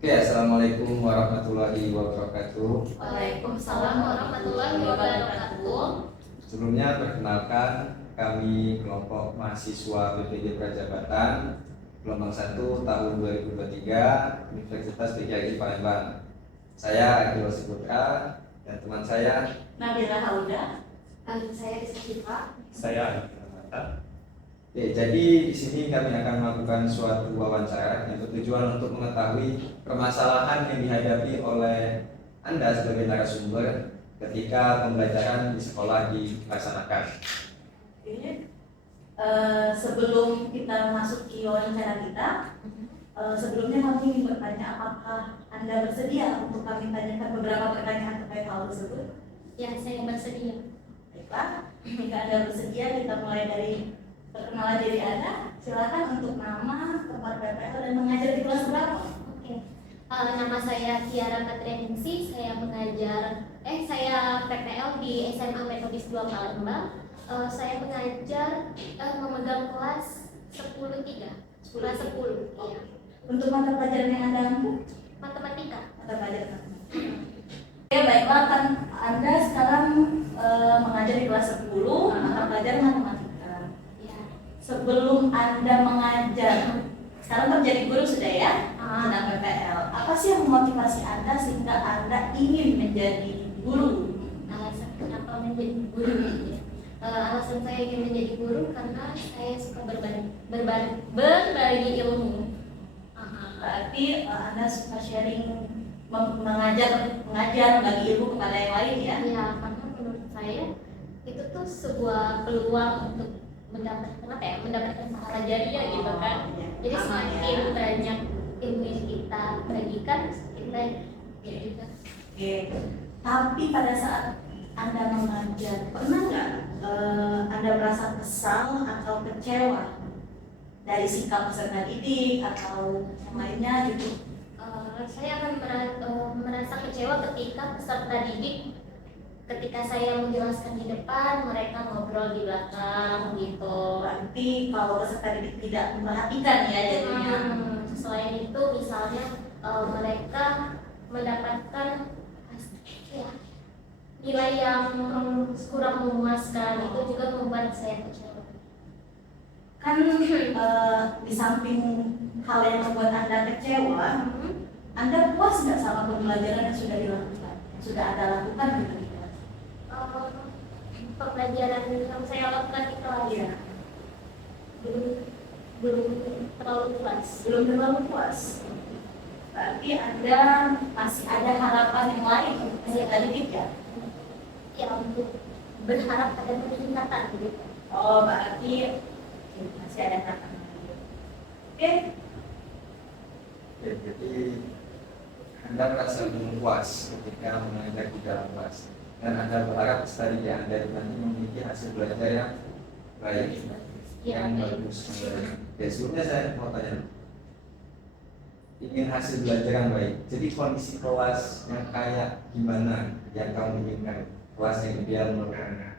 Oke, assalamualaikum warahmatullahi wabarakatuh. Waalaikumsalam warahmatullahi wabarakatuh. Sebelumnya perkenalkan kami kelompok mahasiswa PPJ Prajabatan gelombang 1 tahun 2023 Universitas PGRI Palembang. Saya Akil Wasiputra dan teman saya Nabila Hauda. Saya Rizky Citra. Saya Anita Mata. Oke, jadi di sini kami akan melakukan suatu wawancara yang bertujuan untuk mengetahui permasalahan yang dihadapi oleh Anda sebagai narasumber ketika pembelajaran di sekolah dilaksanakan. Sebelum kita masuk ke wawancara kita, sebelumnya kami ingin bertanya apakah Anda bersedia untuk kami tanyakan beberapa pertanyaan terkait hal tersebut? Ya, saya bersedia. Baiklah, jika Anda bersedia, kita mulai dari perkenalan diri Anda. Silakan untuk nama, tempat PPL, dan mengajar di kelas berapa? Oke. Nama saya Tiara Katrianingsih. Saya PPL di SMA Metodis 2 Palembang. Saya mengajar memegang kelas 10-3. Kelas 10. Iya. Untuk mata pelajaran yang Anda ambil? Matematika. Mata pelajaran. Ya baiklah, kan Anda sekarang mengajar di kelas 10, mata pelajaran matematika. Ya. Sebelum Anda mengajar, sekarang menjadi guru sudah ya, sedang PPL. Apa sih yang memotivasi Anda sehingga Anda ingin menjadi guru? Alasan kenapa menjadi guru? Alasan saya ingin menjadi guru karena saya suka berbagi ilmu. Berarti Anda suka sharing, mengajar bagi ilmu kepada yang lain ya? Ya, karena menurut saya itu tuh sebuah peluang untuk mendapatkan pahala jariah gitu kan. Jadi semakin banyak ilmu yang kita bagikan, kita juga. Oke. Tapi pada saat Anda mengajar, pernah nggak Anda merasa kesal atau kecewa dari sikap peserta didik atau yang lainnya gitu? Saya akan merasa kecewa ketika peserta didik, ketika saya menjelaskan di depan, mereka ngobrol di belakang gitu. Berarti kalau peserta didik tidak memperhatikan ya jadinya. Selain itu misalnya mereka mendapatkan nilai yang kurang memuaskan, itu juga membuat saya kecewa. Kan di samping hal yang membuat Anda kecewa, Anda puas nggak sama pembelajaran yang sudah dilakukan, yang sudah Anda lakukan gitu? Pembelajaran yang saya lakukan itu aja belum terlalu puas. Belum terlalu puas. Berarti Anda masih ada harapan yang lain untuk peserta didik ya? Ya, untuk berharap ada peningkatan gitu. Oh, berarti masih ada harapan. Oke. Ya, jadi Anda merasa belum puas ketika mengajar di dalam kelas dan Anda berharap studi Anda nanti memiliki hasil belajar yang baik, yang bagus. Ya, sebelumnya saya mau tanya, ingin hasil belajar yang baik, jadi kondisi kelas yang kayak gimana yang kamu inginkan? Kelas yang ideal menurut Anda?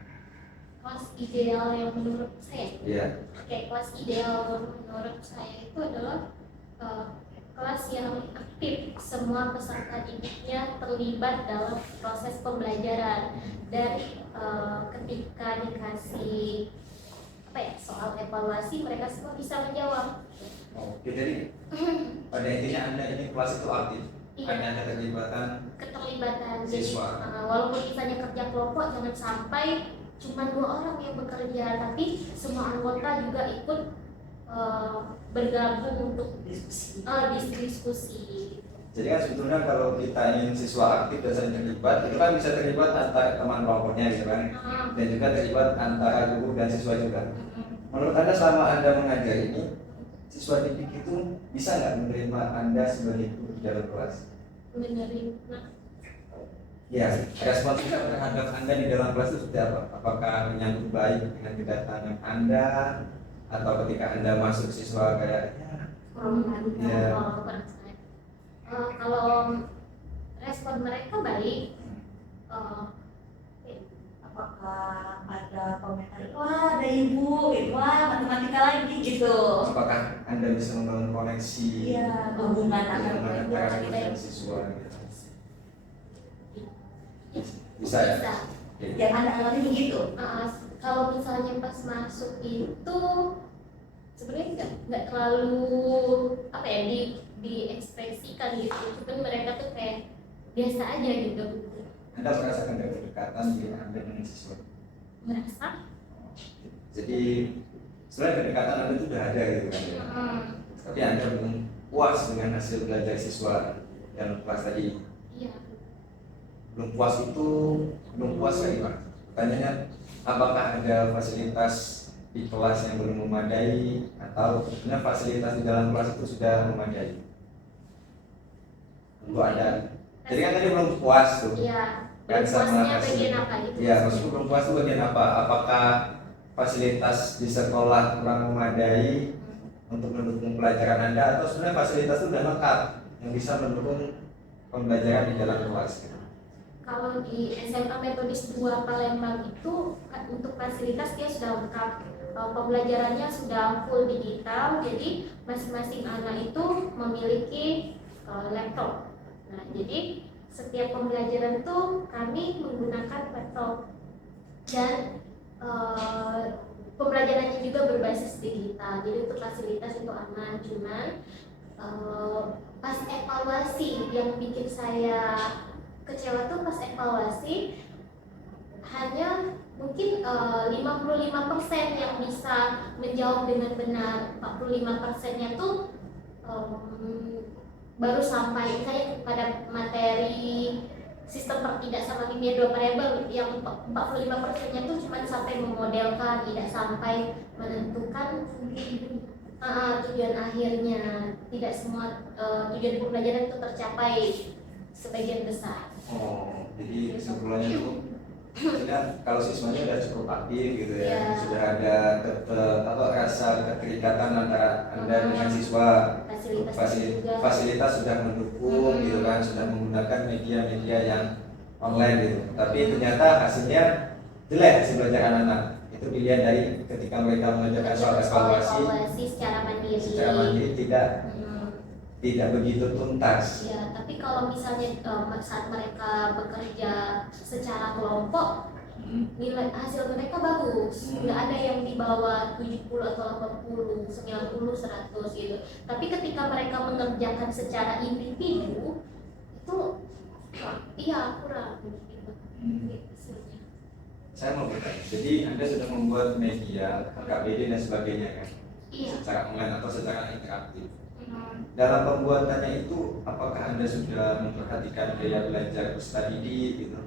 Kelas ideal yang menurut saya, Iya. kelas ideal menurut saya itu adalah kelas yang aktif, semua peserta didiknya terlibat dalam proses pembelajaran, dan ketika dikasih soal evaluasi, mereka semua bisa menjawab. Oke, jadi pada intinya Anda ini kelas itu aktif, hanya ada keterlibatan siswa. Walaupun misalnya kerja kelompok, jangan sampai cuma 2 orang yang bekerja, tapi semua anggota juga ikut bergabung untuk diskusi. Jadi kan sebetulnya kalau kita ingin siswa aktif dan sering terlibat, itu kan bisa terlibat antara teman kelompoknya gitu kan, dan juga terlibat antara guru dan siswa juga. Menurut Anda selama Anda mengajar ini, siswa didik itu bisa nggak menerima Anda sebagai guru di dalam kelas? Menerima. Ya, respon kita terhadap Anda di dalam kelas itu seperti apa? Apakah menyambut baik dengan kedatangan Anda, atau ketika Anda masuk siswa kayak kalau respon mereka baik, apakah ada komentar, wah ada ibu, wah matematika lagi gitu? apakah Anda bisa membangun koneksi Iya, hubungan antar antara dua guru konten. dan siswa gitu. Bisa ya? Bisa. Oke. Yang Anda alami begitu. Kalau misalnya pas masuk itu sebenarnya nggak terlalu apa ya diekspresikan gitu, cuman mereka tuh kayak biasa aja gitu. Anda merasakan ada kedekatan di Anda dengan siswa. Merasa Jadi sebenarnya kedekatan Anda itu sudah ada gitu kan ya. hmm, Tapi Anda belum puas dengan hasil belajar siswa dalam kelas tadi. iya. Belum puas itu belum puas kayak gimana? Pertanyaannya, apakah ada fasilitas di kelas yang belum memadai atau sebenarnya fasilitas di dalam kelas itu sudah memadai? Tentu ada. Jadi kan tadi belum puas tuh. Iya. Kan sama Puasnya hasil. bagian apa gitu? Ya, maksudku belum puas itu bagian apa? Apakah fasilitas di sekolah kurang memadai untuk mendukung pelajaran Anda atau sebenarnya fasilitas itu sudah lengkap yang bisa mendukung pembelajaran di dalam kelas? Gitu. Kalau di SMA Metodis 2 Palembang itu untuk fasilitas dia sudah lengkap. Pembelajarannya sudah full digital, jadi masing-masing anak itu memiliki laptop. Nah, jadi setiap pembelajaran itu kami menggunakan laptop dan pembelajarannya juga berbasis digital. Jadi untuk fasilitas itu aman, cuman pas evaluasi yang bikin saya kecewa tuh pas evaluasi hanya mungkin 55% yang bisa menjawab dengan benar, 45%-nya tuh baru sampai saya pada materi sistem pertidak sama kimia 2 variabel yang 45%-nya tuh cuma sampai memodelkan, tidak sampai menentukan tujuan akhirnya. Tidak semua tujuan pembelajaran itu tercapai sebagian besar. Oh, jadi kesimpulannya itu maksudnya kalau siswanya sudah cukup aktif gitu ya, Ya. sudah ada rasa keterikatan antara Anda dengan siswa, fasilitas sudah mendukung gitu kan, sudah menggunakan media-media yang online gitu. Tapi ternyata hasilnya jelek hasil belajar anak-anak. Itu dilihat dari ketika mereka mengerjakan soal evaluasi secara mandiri tidak begitu tuntas. Ya, tapi kalau misalnya saat mereka bekerja secara kelompok, nilai hasil mereka bagus. Nggak ada yang di bawah 70 atau 80, 90, 100 gitu. Tapi ketika mereka mengerjakan secara individu, itu iya kurang gitu. Hasilnya. Saya mau bertanya, jadi Anda sudah membuat media, KBD dan sebagainya kan? Iya. Secara online atau secara interaktif. Dalam pembuatannya itu, apakah Anda sudah memperhatikan gaya belajar peserta didik gitu,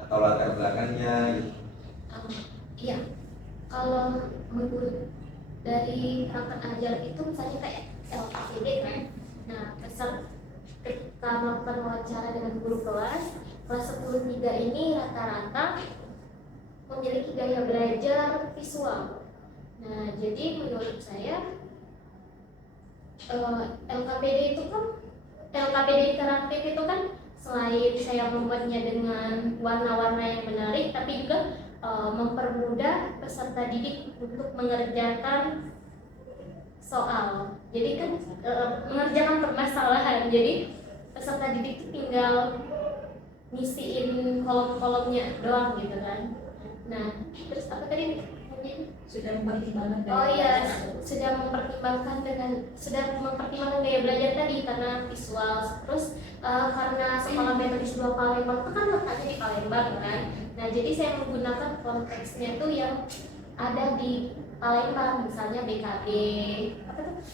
atau latar belakangnya gitu? Iya. Kalau menurut dari perangkat ajar itu misalnya kayak LKPD kan. Nah, ketika melakukan wawancara dengan guru kelas 10-3 ini rata-rata memiliki gaya belajar visual. Nah, jadi menurut saya LKPD interaktif itu kan selain saya membuatnya dengan warna-warna yang menarik, tapi juga mempermudah peserta didik untuk mengerjakan soal. Jadi kan mengerjakan permasalahan. Jadi peserta didik itu tinggal ngisiin kolom-kolomnya doang gitu kan. Nah, terus apa tadi? Sudah mempertimbangkan. Oh iya, sudah mempertimbangkan gaya belajar tadi karena visual. Terus karena sekolah Metodis 2 Palembang itu kan letaknya di Palembang kan. Nah, jadi saya menggunakan konteksnya tuh yang ada di Palembang, misalnya BKB,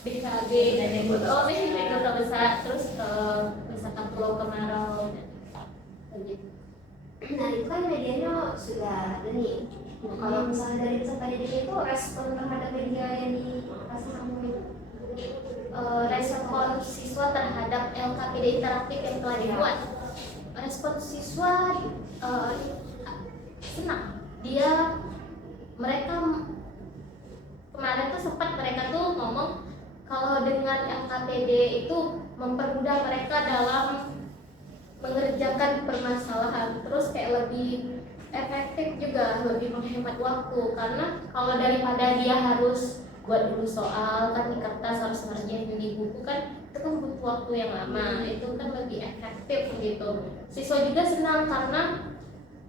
BKB dan yang Kota Besar, terus misalkan Pulau Kemarau dan gitu. Nah, itu kan medianya sudah ada nih. Nah, kalau misalnya dari peserta didik itu respon terhadap media yang dikasih kamu itu Respon siswa terhadap LKPD interaktif yang telah dibuat, respon siswa senang. Mereka kemarin tuh sempat mereka tuh ngomong kalau dengan LKPD itu mempermudah mereka dalam mengerjakan permasalahan, terus kayak lebih efektif juga, lebih menghemat waktu. Karena kalau daripada dia harus buat dulu soal kan di kertas, harus ngerjain di buku kan, itu itu kan butuh waktu yang lama, itu kan lebih efektif gitu. Siswa juga senang karena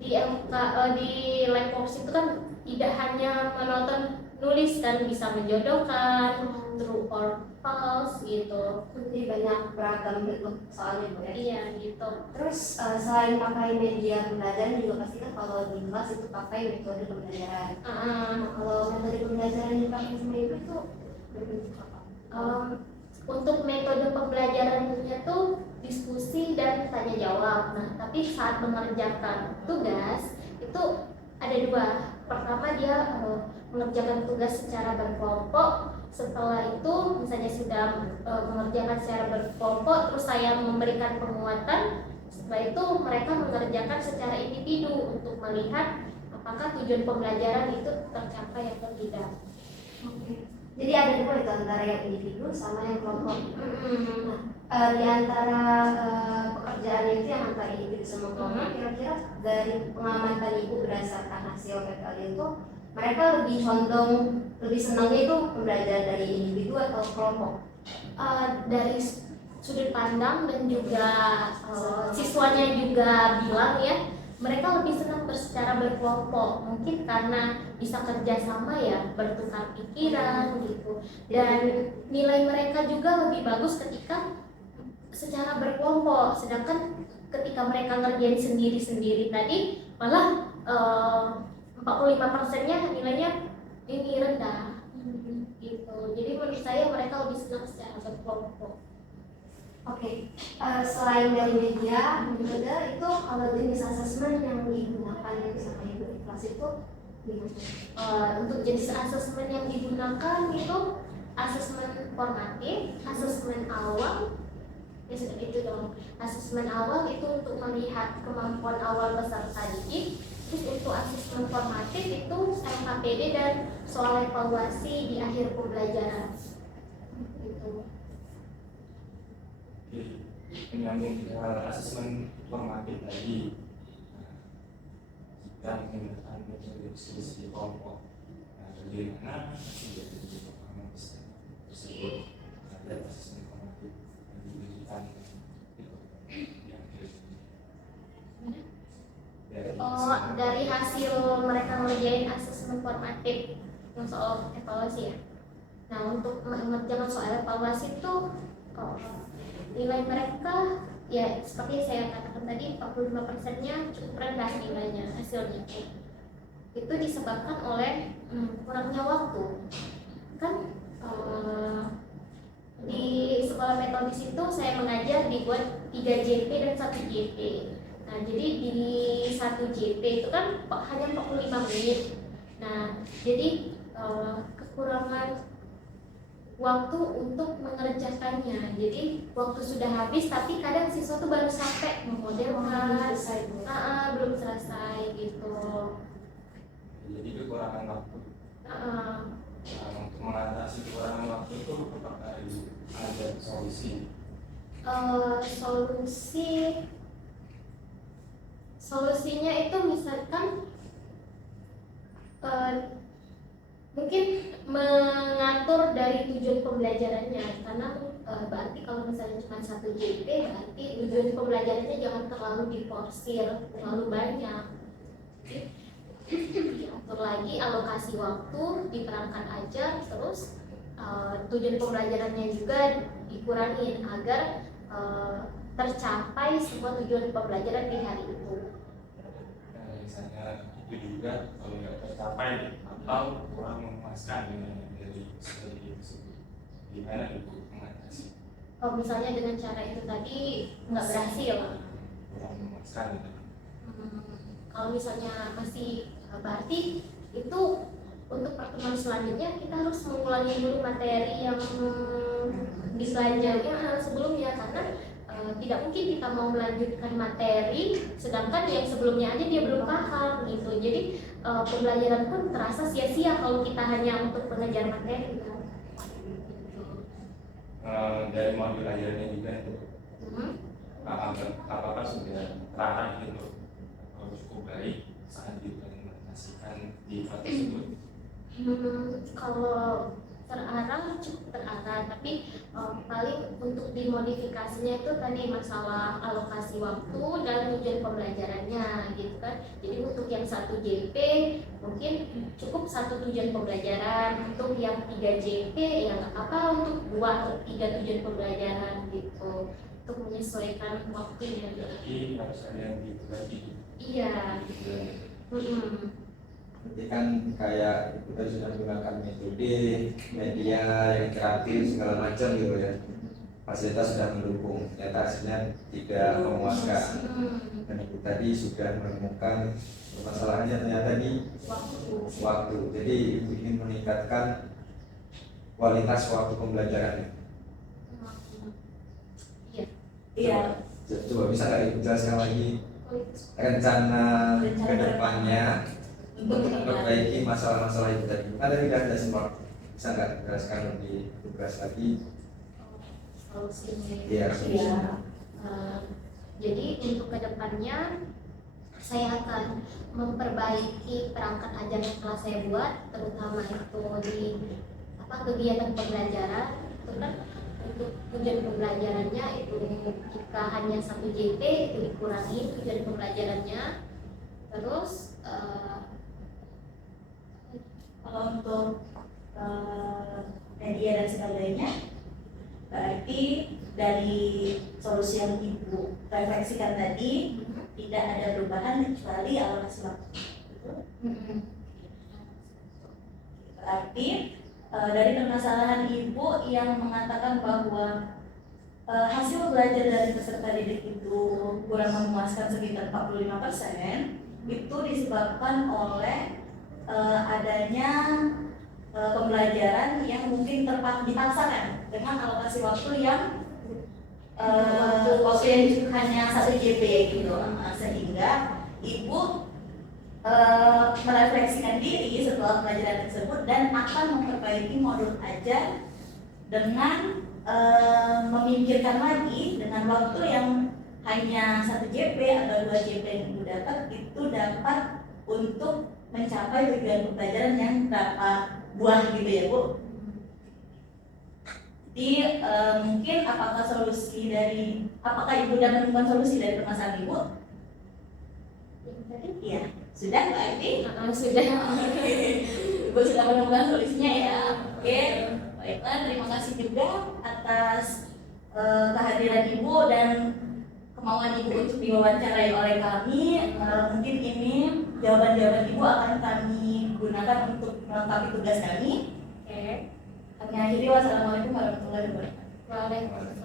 di live course itu kan tidak hanya menonton nulis kan, bisa menjodohkan true or false gitu. Jadi banyak beragam bentuk soalnya Bu ya. Iya gitu. Terus selain pakai media pembelajaran juga pasti kan kalau di kelas itu pakai metode pembelajaran. Nah, kalau metode pembelajaran yang dipakai sama Ibu itu berbentuk apa? Untuk metode pembelajarannya tuh diskusi dan tanya jawab. Nah, tapi saat mengerjakan tugas itu ada dua. Pertama dia mengerjakan tugas secara berkelompok. Setelah itu misalnya sudah mengerjakan secara berkelompok, terus saya memberikan penguatan. Setelah itu mereka mengerjakan secara individu untuk melihat apakah tujuan pembelajaran itu tercapai atau tidak. Oke. Jadi ada dua itu antara yang individu sama yang kelompok. Nah, di antara pekerjaan itu yang antara individu sama kelompok, kira-kira dari pengamatan Ibu berdasarkan hasil PPL itu, mereka lebih condong, lebih senangnya itu pembelajaran dari individu atau kelompok? Dari sudut pandang dan juga siswanya juga bilang ya, mereka lebih senang secara berkelompok, mungkin karena bisa kerjasama ya, bertukar pikiran gitu, dan nilai mereka juga lebih bagus ketika secara berkelompok. Sedangkan ketika mereka ngerjain sendiri-sendiri tadi malah 45%-nya nilainya ini rendah gitu. Jadi menurut saya mereka lebih senang secara berkelompok. Oke, selain dari media, metode itu kalau jenis asesmen yang digunakan yang sama Ibu di kelas itu gimana? Untuk jenis asesmen yang digunakan itu asesmen formatif, asesmen awal, ya sudah itu dong. Asesmen awal itu untuk melihat kemampuan awal peserta didik. Terus untuk asesmen formatif itu LKPD dan soal evaluasi di akhir pembelajaran. Gitu. Menyambung asesmen formatif tadi, kita menggunakan metode diskusi kelompok. Bagaimana hasil dari pemahaman tersebut ada asesmen formatif yang diberikan dari hasil mereka ngerjain asesmen formatif yang soal evaluasi ya. Nah, untuk mengerjakan soal evaluasi itu nilai mereka ya seperti yang saya katakan tadi, 45%-nya cukup rendah nilainya hasilnya. Itu disebabkan oleh kurangnya waktu. Kan di sekolah metodis itu saya mengajar dibuat 3 JP dan 1 JP. Nah, jadi di 1 JP itu kan hanya 45 menit. Nah, jadi kekurangan waktu untuk mengerjakannya. Jadi waktu sudah habis tapi kadang siswa tuh baru sampai memodelkan, belum selesai gitu. Jadi kekurangan waktu. Untuk mengatasi kekurangan waktu itu apakah ada solusi? Solusinya itu misalkan mungkin mengatur dari tujuan pembelajarannya, karena berarti kalau misalnya cuma 1 JP berarti tujuan pembelajarannya jangan terlalu diforsir, terlalu banyak. Diatur lagi alokasi waktu, diterangkan aja, terus tujuan pembelajarannya juga dikurangin agar tercapai semua tujuan pembelajaran di hari itu. Misalnya itu juga kalau nggak tercapai atau kurang memuaskan dari strategi tersebut, gimana Ibu mengatasi? Misalnya dengan cara itu tadi nggak berhasil, Kurang memuaskan gitu. Kalau misalnya masih berarti itu untuk pertemuan selanjutnya kita harus mengulangi dulu materi yang di selanjutnya sebelumnya, karena tidak mungkin kita mau melanjutkan materi sedangkan yang sebelumnya aja dia belum paham gitu. Jadi pembelajaran pun terasa sia-sia kalau kita hanya untuk mengejar materi kan. Dari modul ajarnya juga itu apakah sudah terarah gitu atau cukup baik saat diimplementasikan di kelas tersebut? Kalau terarah, cukup terarah, tapi paling untuk dimodifikasinya itu tadi masalah alokasi waktu dan tujuan pembelajarannya gitu kan. Jadi untuk yang 1 JP mungkin cukup 1 tujuan pembelajaran, untuk yang 3 JP ya nggak apa untuk 2 atau 3 tujuan pembelajaran gitu, untuk menyesuaikan waktunya. Jadi harus ada yang dibagi. Iya. Berarti kan kayak kita sudah menggunakan metode, media yang interaktif segala macam gitu ya. Fasilitas sudah mendukung, ternyata hasilnya tidak memuaskan. Dan itu tadi sudah menemukan permasalahannya ternyata di waktu. Jadi ibu ingin meningkatkan kualitas waktu pembelajaran. Iya. Coba bisa nggak ibu jelaskan lagi rencana kedepannya untuk memperbaiki masalah-masalah itu tadi? Ada tidak ada semua? Bisa nggak jelaskan lebih tugas lagi? Solusinya. Iya. Jadi untuk kedepannya saya akan memperbaiki perangkat ajar yang telah saya buat, terutama itu di kegiatan pembelajaran. Itu kan untuk tujuan pembelajarannya itu jika hanya 1 JP itu dikurangi tujuan pembelajarannya. Terus Kalau untuk media dan sebagainya, berarti dari solusi yang ibu refleksikan tadi tidak ada perubahan kecuali alokasi waktu. Berarti dari permasalahan ibu yang mengatakan bahwa hasil belajar dari peserta didik itu kurang memuaskan sekitar 45%, itu disebabkan oleh adanya pembelajaran yang mungkin dipaksakan dengan alokasi waktu yang waktu yang hanya 1 JP gitu, sehingga ibu merefleksikan diri setelah pelajaran tersebut dan akan memperbaiki modul ajar dengan memikirkan lagi dengan waktu yang hanya 1 JP atau 2 JP yang ibu dapat itu dapat untuk mencapai tujuan pembelajaran yang berapa buah gitu ya Bu. Jadi mungkin apakah ibu sudah menemukan solusi dari permasalahan ibu? Iya, sudah Mbak Adi? Sudah. Ibu sudah menemukan solusinya ya. Oke, baiklah, terima kasih juga atas kehadiran ibu dan kemauan ibu untuk diwawancarai oleh kami. Mungkin ini jawaban-jawaban ibu akan kami gunakan untuk melengkapi tugas kami. Oke. Kami akhiri, wassalamualaikum warahmatullahi wabarakatuh. Waalaikumsalam.